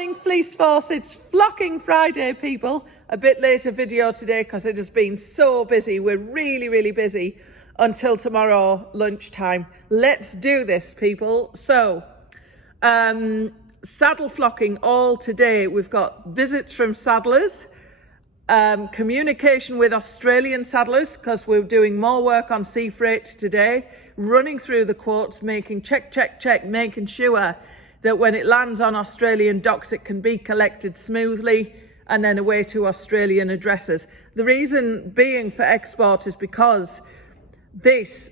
morning, Fleece Force. It's Flocking Friday, people. A bit later video today because it has been so busy. We're really busy until tomorrow lunchtime. Let's do this, people. So, saddle flocking all today. We've got visits from saddlers, communication with Australian saddlers because we're doing more work on sea freight today, running through the quotes, making check, making sure that when it lands on Australian docks, it can be collected smoothly and then away to Australian addresses. The reason being for export is because this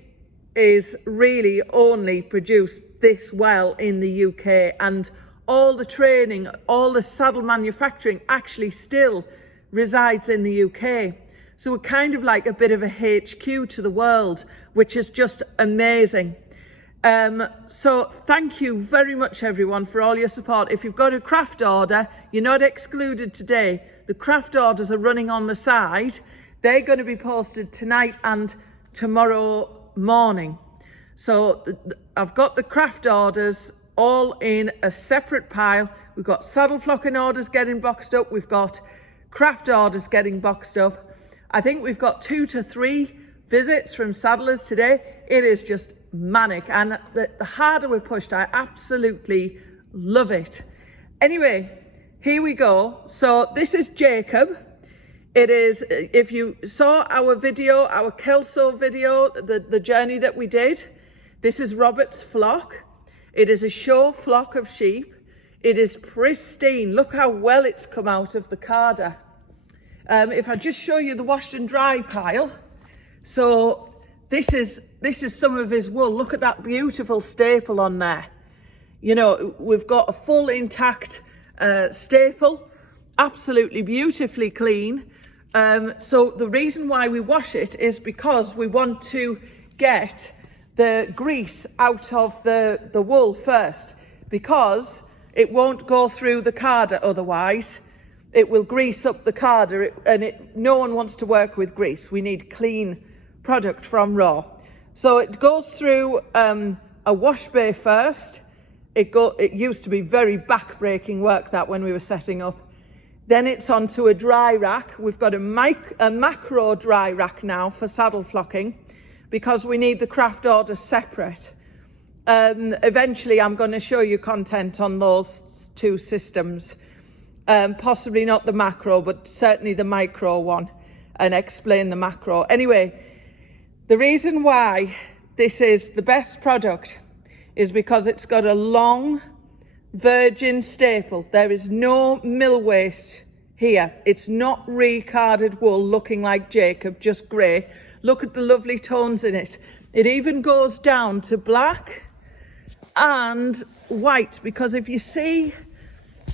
is really only produced this well in the UK, and all the training, all the saddle manufacturing actually still resides in the UK. So we're kind of like a bit of a HQ to the world, which is just amazing. So thank you very much, everyone, for all your support. If you've got a craft order, you're not excluded today. The craft orders are running on the side. They're going to be posted tonight and tomorrow morning. So I've got the craft orders all in a separate pile. We've got saddle flocking orders getting boxed up. We've got craft orders getting boxed up. I think we've got 2 to 3 visits from saddlers today. It is just manic, and the harder we're pushed, I absolutely love it. Anyway, here we go. So this is Jacob. It is, if you saw our video, our Kelso video, the journey that we did, this is Robert's flock. It is a show flock of sheep. It is pristine. Look how well it's come out of the carder. If I just show you the washed and dry pile. So this is some of his wool. Look at that beautiful staple on there. You know, we've got a full intact staple, absolutely beautifully clean. So the reason why we wash it is because we want to get the grease out of the wool first, because it won't go through the carder otherwise. It will grease up the carder, no one wants to work with grease. We need clean product from raw. So it goes through a wash bay first. It used to be very back-breaking work, that, when we were setting up. Then it's onto a dry rack. We've got a macro dry rack now for saddle flocking because we need the craft order separate. Eventually I'm going to show you content on those 2 systems. Possibly not the macro, but certainly the micro one, and explain the macro. Anyway, the reason why this is the best product is because it's got a long virgin staple. There is no mill waste here. It's not recarded wool looking like Jacob, just grey. Look at the lovely tones in it. It even goes down to black and white, because if you see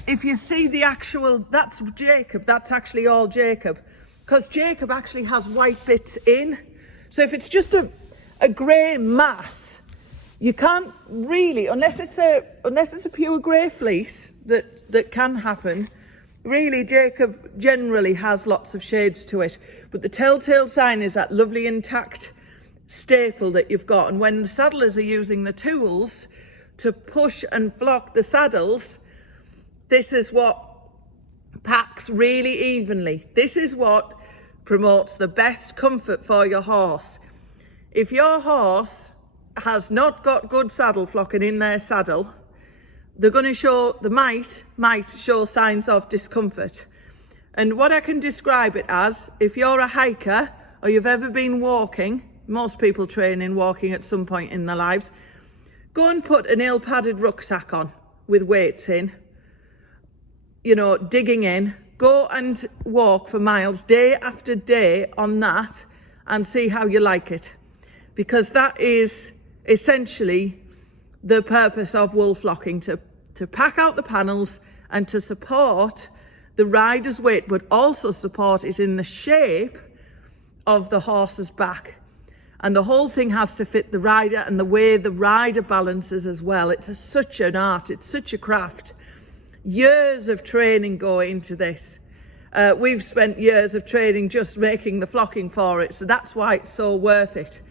the actual, that's Jacob, that's actually all Jacob, because Jacob actually has white bits in. So if it's just a grey mass, you can't really, unless it's a pure grey fleece, that can happen. Really, Jacob generally has lots of shades to it. But the telltale sign is that lovely intact staple that you've got. And when the saddlers are using the tools to push and flock the saddles, this is what packs really evenly. This is what promotes the best comfort for your horse. If your horse has not got good saddle flocking in their saddle, they're going to show, might show signs of discomfort. And what I can describe it as, if you're a hiker or you've ever been walking, most people train in walking at some point in their lives, go and put an ill-padded rucksack on with weights in, you know, digging in. Go and walk for miles day after day on that and see how you like it, because that is essentially the purpose of wool flocking, to pack out the panels and to support the rider's weight, but also support it in the shape of the horse's back. And the whole thing has to fit the rider and the way the rider balances as well. It's such an art, it's such a craft. Years of training go into this. We've spent years of training just making the flocking for it, so that's why it's so worth it.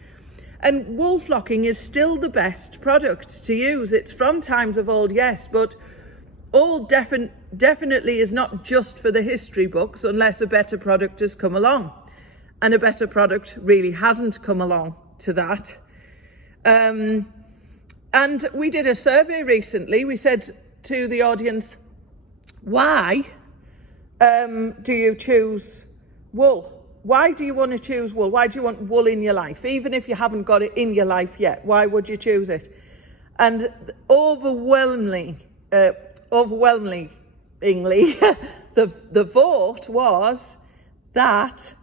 And wool flocking is still the best product to use. It's from times of old, yes, but all definitely is not just for the history books unless a better product has come along. And a better product really hasn't come along to that. And we did a survey recently. We said to the audience, why do you choose wool? Why do you want to choose wool? Why do you want wool in your life? Even if you haven't got it in your life yet, why would you choose it? And overwhelmingly, the vote was that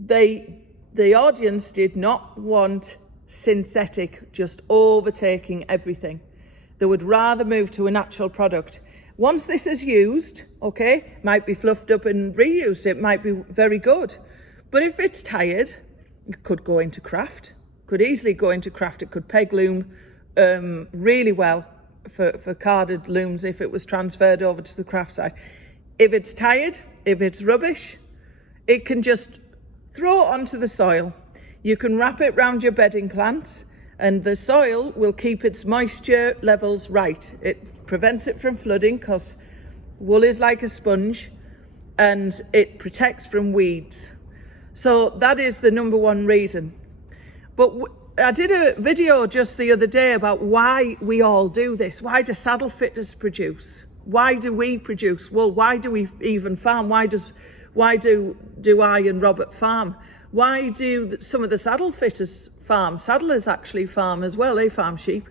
the audience did not want synthetic just overtaking everything. They would rather move to a natural product. Once this is used, okay, might be fluffed up and reused, it might be very good. But if it's tired, it could go into craft, could easily go into craft. It could peg loom really well for carded looms if it was transferred over to the craft side. If it's tired, if it's rubbish, it can just throw it onto the soil. You can wrap it around your bedding plants and the soil will keep its moisture levels right. It prevents it from flooding because wool is like a sponge and it protects from weeds. So that is the number one reason. But I did a video just the other day about why we all do this. Why do saddle fitters produce? Why do we produce wool? Why do we even farm? Why do I and Robert farm? Why do some of the saddle fitters farm? Saddlers actually farm as well. They farm sheep.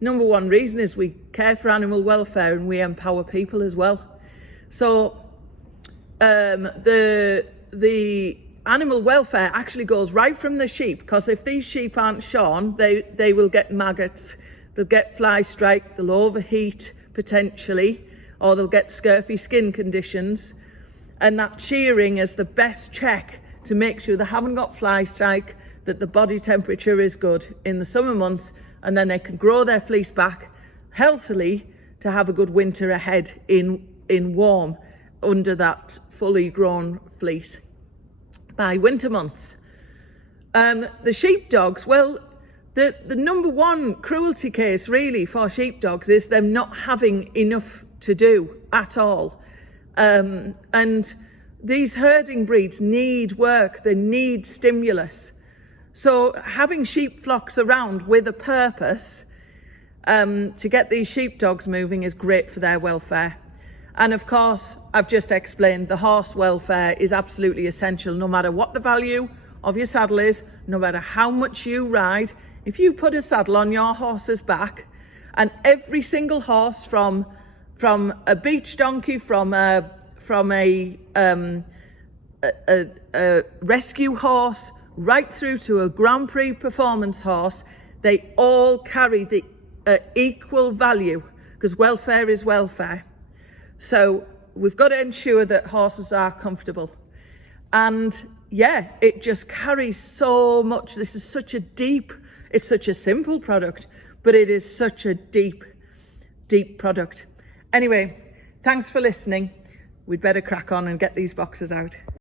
Number one reason is we care for animal welfare and we empower people as well. So the animal welfare actually goes right from the sheep, because if these sheep aren't shorn, they will get maggots, they'll get fly strike, they'll overheat potentially, or they'll get scurfy skin conditions. And that shearing is the best check to make sure they haven't got fly strike, that the body temperature is good in the summer months, and then they can grow their fleece back healthily to have a good winter ahead in warm under that fully grown fleece by winter months. The sheepdogs, well, the number one cruelty case really for sheepdogs is them not having enough to do at all. And these herding breeds need work, they need stimulus. So having sheep flocks around with a purpose to get these sheepdogs moving is great for their welfare. And of course, I've just explained the horse welfare is absolutely essential. No matter what the value of your saddle is, no matter how much you ride, if you put a saddle on your horse's back, and every single horse from a beach donkey, from a rescue horse, right through to a Grand Prix performance horse, they all carry the equal value, because welfare is welfare. So we've got to ensure that horses are comfortable. And yeah, it just carries so much. This is such a it's such a simple product, but it is such a deep product. Anyway, thanks for listening. We'd better crack on and get these boxes out.